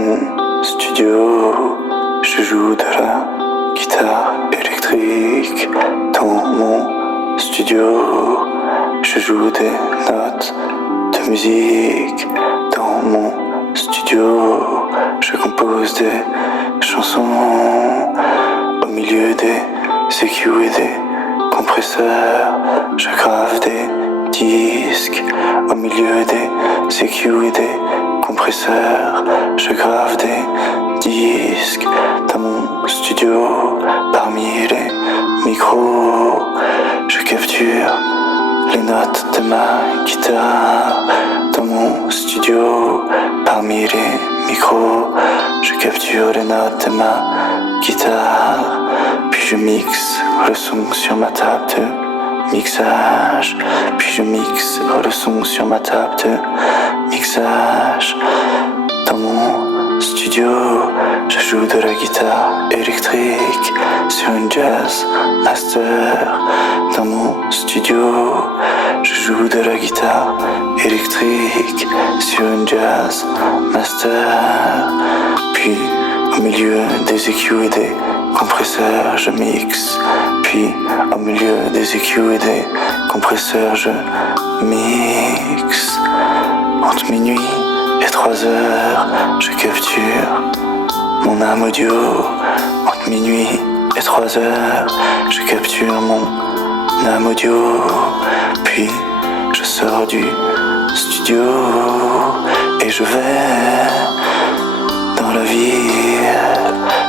mon studio, je joue de la guitare électrique. Dans mon studio, je joue des notes de musique. Dans mon studio, je compose des chansons. Au milieu des EQ et des compresseurs, je grave des disques. Au milieu des EQ et des compresseurs, je grave des disques. Dans mon studio, parmi les micros, je capture les notes de ma guitare. Dans mon studio, parmi les micros, je capture les notes de ma guitare. Puis je mixe le son sur ma table de mixage. Puis je mixe le son sur ma table de mixage. Dans mon studio, je joue de la guitare électrique sur une Jazz Master. Dans mon studio, je joue de la guitare électrique sur une Jazz Master. Puis au milieu des EQ et des compresseurs, je mixe. Puis au milieu des EQ et des compresseurs, je mixe. Entre minuit et 3 heures, je capture mon âme audio. Entre minuit et 3 heures, je capture mon âme audio. Puis je sors du studio et je vais dans la ville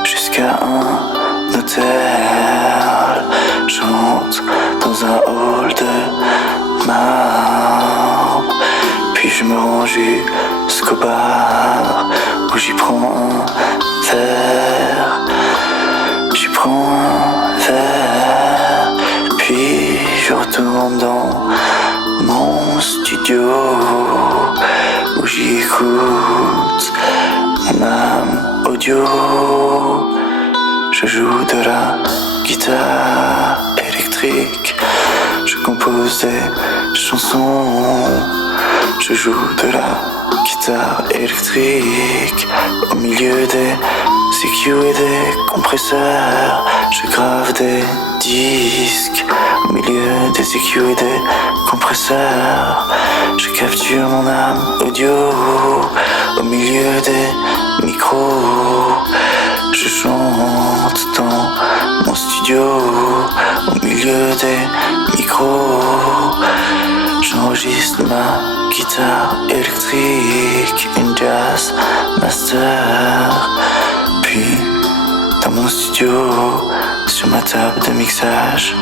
jusqu'à un hôtel. J'entre dans un hall de marbre. Puis je me rends jusqu'au bar où j'y prends un verre. J'y prends un verre. Puis je retourne dans mon studio où j'y écoute mon âme audio. Je joue de la guitare électrique. Je compose des chansons. Je joue de la guitare électrique. Au milieu des EQ et des compresseurs, je grave des disques. Au milieu des EQ et des compresseurs, je capture mon âme audio. Au milieu des micros, je chante dans mon studio. Au milieu des micros, j'enregistre ma guitare électrique, une Jazz Master. Puis dans mon studio, sur ma table de mixage,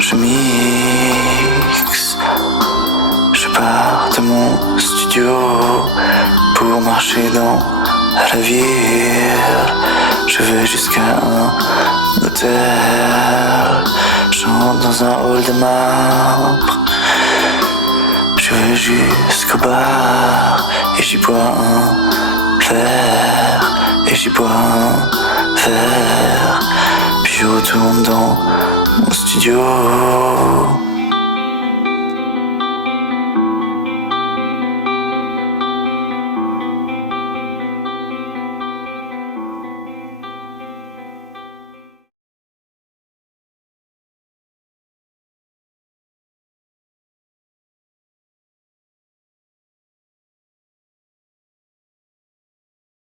je mixe. Je pars de mon studio pour marcher dans la ville. Je vais jusqu'à un hôtel. J'entre dans un hall de marbre. Je vais jusqu'au bar et j'y bois un verre. Et j'y bois un verre. Puis je retourne dans mon studio.